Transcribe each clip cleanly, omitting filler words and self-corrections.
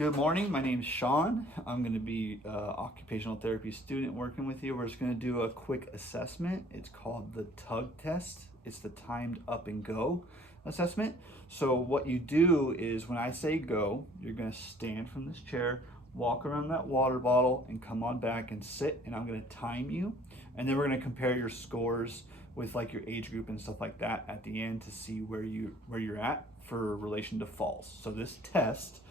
Good morning, my name is Sean. I'm going to be an occupational therapy student working with you. We're just going to do a quick assessment. It's called the TUG test. It's the timed up and go assessment. So what you do is when I say go, you're going to stand from this chair, walk around that water bottle and come on back and sit, and I'm going to time you. And then we're going to compare your scores with like your age group and stuff like that at the end to see where you're at for relation to falls. So this test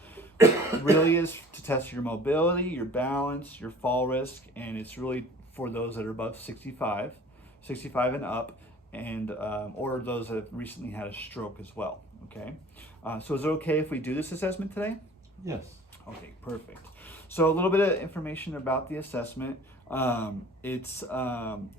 really is to test your mobility, your balance, your fall risk, and it's really for those that are above 65 and up, and or those that have recently had a stroke as well. Okay, so is it okay if we do this assessment today? Yes. Okay, perfect. So a little bit of information about the assessment. It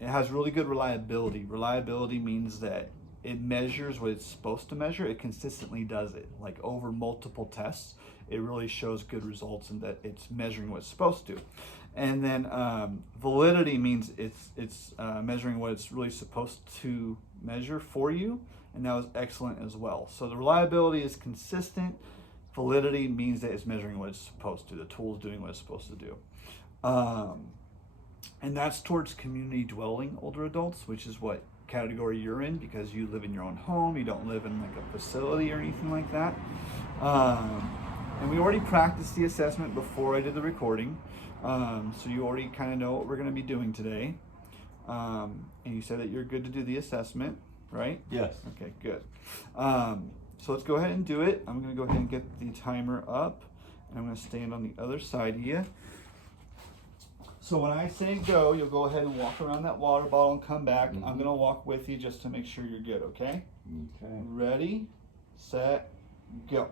has really good reliability. Reliability means that it measures what it's supposed to measure. It consistently does it, like over multiple tests. It really shows good results and that it's measuring what it's supposed to. And then validity means it's measuring what it's really supposed to measure for you, and that was excellent as well. So the reliability is consistent. Validity means that it's measuring what it's supposed to. The tool is doing what it's supposed to do. And that's towards community dwelling older adults, which is what category you're in, because you live in your own home. You don't live in like a facility or anything like that. And we already practiced the assessment before I did the recording. So you already kind of know what we're going to be doing today. And you said that you're good to do the assessment, right? Yes. Okay, good. So let's go ahead and do it. I'm going to go ahead and get the timer up, and I'm going to stand on the other side of you. So when I say go, you'll go ahead and walk around that water bottle and come back. I'm going to walk with you just to make sure you're good, okay? Okay. Ready, set, go.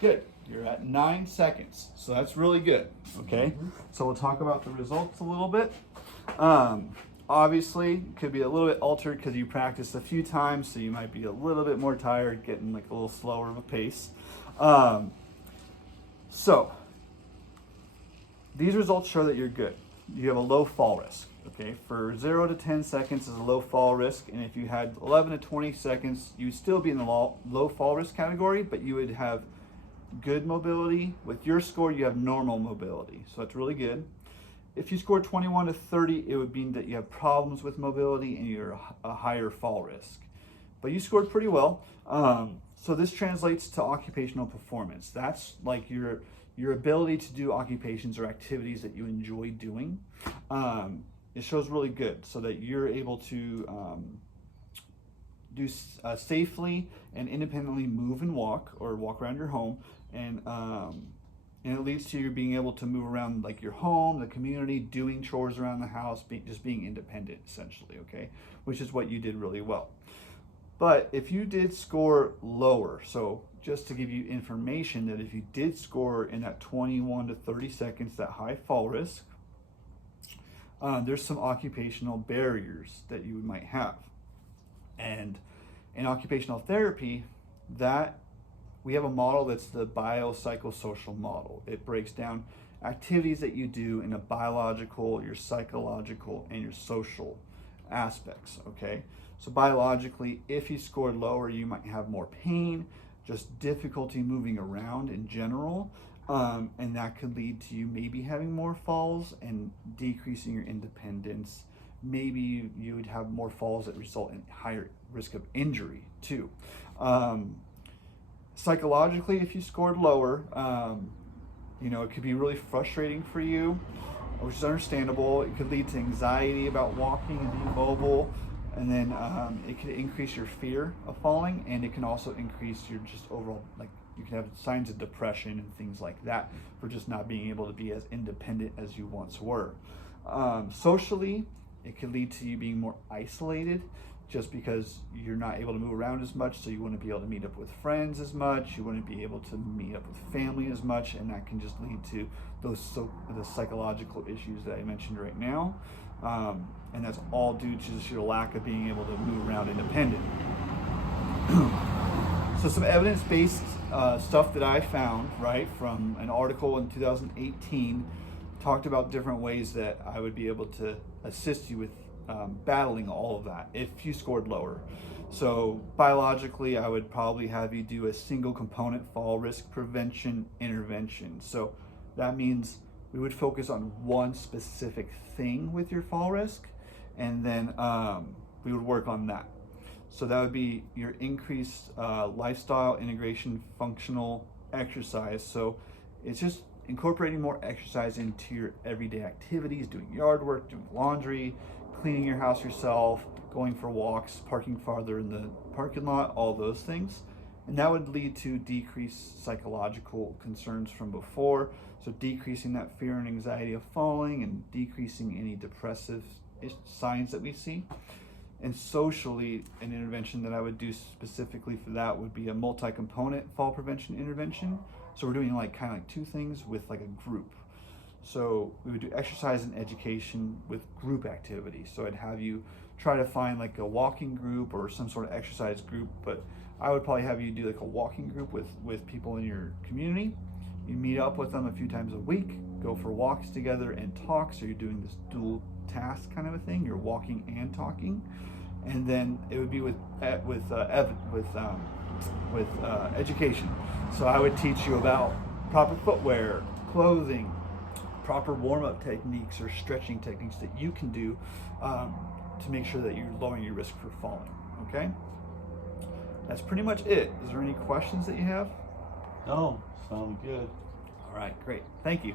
Good. You're at 9 seconds, so that's really good. Okay, so we'll talk about the results a little bit. Obviously, it could be a little bit altered because you practiced a few times, so you might be a little bit more tired, getting like a little slower of a pace. So these results show that you're good. You have a low fall risk. Okay, for 0 to 10 seconds is a low fall risk, and if you had 11 to 20 seconds, you'd still be in the low fall risk category, but you would have good mobility. With your score, you have normal mobility, so that's really good. If you score 21 to 30, it would mean that you have problems with mobility and you're a higher fall risk. But you scored pretty well. So this translates to occupational performance. That's like your ability to do occupations or activities that you enjoy doing. It shows really good, so that you're able to do safely and independently move and walk, or walk around your home, and it leads to you being able to move around like your home, the community, doing chores around the house, just being independent essentially, okay? Which is what you did really well. But if you did score lower, so just to give you information that if you did score in that 21 to 30 seconds, that high fall risk, there's some occupational barriers that you might have. And in occupational therapy, that we have a model that's the biopsychosocial model. It breaks down activities that you do in a biological, your psychological, and your social aspects, okay? So biologically, if you scored lower, you might have more pain, just difficulty moving around in general, and that could lead to you maybe having more falls and decreasing your independence. Maybe you would have more falls that result in higher risk of injury too. Psychologically, if you scored lower, it could be really frustrating for you, which is understandable. It could lead to anxiety about walking and being mobile, and then it could increase your fear of falling, and it can also increase your just overall, like you can have signs of depression and things like that for just not being able to be as independent as you once were. Socially, it could lead to you being more isolated, just because you're not able to move around as much, so you wouldn't be able to meet up with friends as much, you wouldn't be able to meet up with family as much, and that can just lead to the psychological issues that I mentioned right now. And that's all due to just your lack of being able to move around independent. So some evidence-based stuff that I found, right, from an article in 2018 talked about different ways that I would be able to assist you with battling all of that if you scored lower. So biologically, I would probably have you do a single component fall risk prevention intervention. So that means we would focus on one specific thing with your fall risk, and then we would work on that. So that would be your increased lifestyle integration functional exercise. So it's just incorporating more exercise into your everyday activities, doing yard work, doing laundry, cleaning your house yourself, going for walks, parking farther in the parking lot, all those things. And that would lead to decreased psychological concerns from before. So decreasing that fear and anxiety of falling and decreasing any depressive signs that we see. And socially, an intervention that I would do specifically for that would be a multi-component fall prevention intervention. So we're doing kind of two things with like a group. So we would do exercise and education with group activities. So I'd have you try to find like a walking group or some sort of exercise group, but I would probably have you do like a walking group with people in your community. You meet up with them a few times a week, go for walks together and talk. So you're doing this dual task kind of a thing. You're walking and talking, and then it would be with education. So I would teach you about proper footwear, clothing, proper warm-up techniques or stretching techniques that you can do to make sure that you're lowering your risk for falling. Okay, that's pretty much it. Is there any questions that you have? No, sounds good. All right, great. Thank you.